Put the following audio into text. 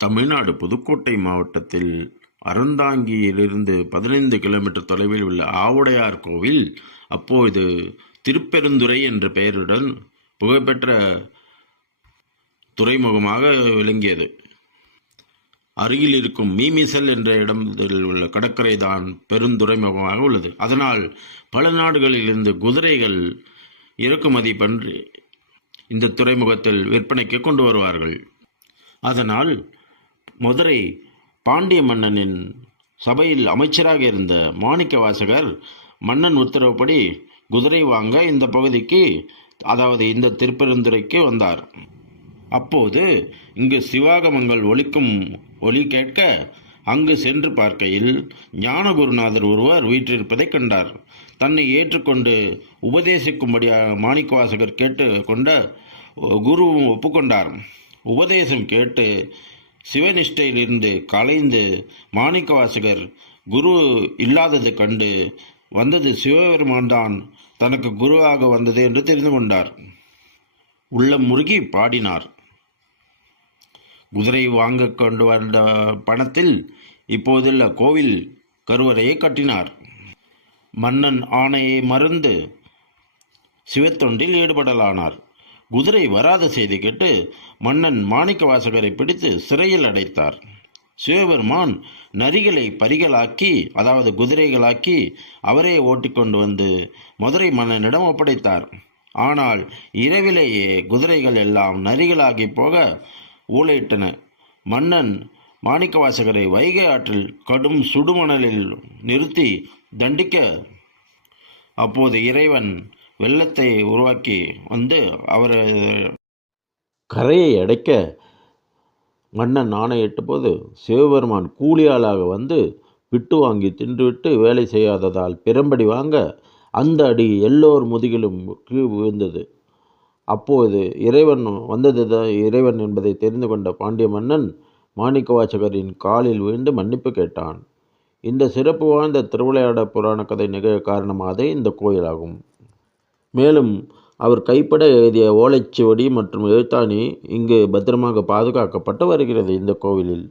தமிழ்நாடு புதுக்கோட்டை மாவட்டத்தில் அறந்தாங்கியிலிருந்து பதினைந்து கிலோமீட்டர் தொலைவில் உள்ள ஆவுடையார் கோவில் அப்போது திருப்பெருந்துறை என்ற பெயருடன் புகழ்பெற்ற துறைமுகமாக விளங்கியது. அருகில் இருக்கும் மீமிசல் என்ற இடத்தில் உள்ள கடற்கரை தான் பெருந்துறைமுகமாக உள்ளது. அதனால் பல நாடுகளிலிருந்து குதிரைகள் இறக்குமதி பண்ணி இந்த துறைமுகத்தில் விற்பனைக்கு கொண்டு வருவார்கள். அதனால் மதுரை பாண்டிய மன்னனின் சபையில் அமைச்சராக இருந்த மாணிக்க வாசகர் மன்னன் உத்தரவுப்படி குதிரை வாங்க இந்த பகுதிக்கு அதாவது இந்த திருப்பெருந்துறைக்கு வந்தார். அப்போது இங்கு சிவாகமங்கள் ஒலிக்கும் ஒலி கேட்க அங்கு சென்று பார்க்கையில் ஞானகுருநாதர் ஒருவர் வீற்றிருப்பதைக் கண்டார். தன்னை ஏற்றுக்கொண்டு உபதேசிக்கும்படியாக மாணிக்கவாசகர் கேட்டு கொண்ட குருவும் ஒப்புக்கொண்டார். உபதேசம் கேட்டு சிவனிஷ்டையிலிருந்து கலைந்து மாணிக்கவாசகர் குரு இல்லாதது கண்டு வந்தது சிவபெருமான் தான் தனக்கு குருவாக வந்தது என்று தெரிந்து கொண்டார். உள்ளம் முருகி பாடினார். குதிரை வாங்க கொண்டு வந்த பணத்தில் இப்போதுள்ள கோவில் கருவறையை கட்டினார். மன்னன் ஆணையை மறந்து சிவத்தொண்டில் ஈடுபடலானார். குதிரை வராத செய்தி கேட்டு மன்னன் மாணிக்க வாசகரை பிடித்து சிறையில் அடைத்தார். சிவபெருமான் நரிகளை பரிகளாக்கி அதாவது குதிரைகளாக்கி அவரே ஓட்டிக்கொண்டு வந்து மதுரை மன்னனிடம் ஒப்படைத்தார். ஆனால் இரவிலேயே குதிரைகள் எல்லாம் நரிகளாகி போக ஊழையிட்டன. மன்னன் மாணிக்கவாசகரை வைகை ஆற்றில் கடும் சுடுமணலில் நிறுத்தி தண்டிக்க அப்போது இறைவன் வெள்ளத்தை உருவாக்கி வந்து அவர் கரையை அடைக்க மன்னன் ஆணையிட்ட போது சிவபெருமான் கூலியாளாக வந்து விட்டு வாங்கி தின்றுவிட்டு வேலை செய்யாததால் பிறம்படி வாங்க அந்த அடி எல்லோர் முதுகிலும் கீழ் விழுந்தது. அப்போது இறைவன் வந்தது தான் இறைவன் என்பதை தெரிந்து கொண்ட பாண்டிய மன்னன் மாணிக்கவாசகரின் காலில் விழுந்து மன்னிப்பு கேட்டான். இந்த சிறப்பு வாய்ந்த திருவிளையாட புராண கதை நிகழ காரணமாக இந்த கோயிலாகும். மேலும் அவர் கைப்பட எழுதிய ஓலைச்சுவடி மற்றும் எழுத்தாணி இங்கு பத்திரமாக பாதுகாக்கப்பட்டு வருகிறது இந்த கோவிலில்.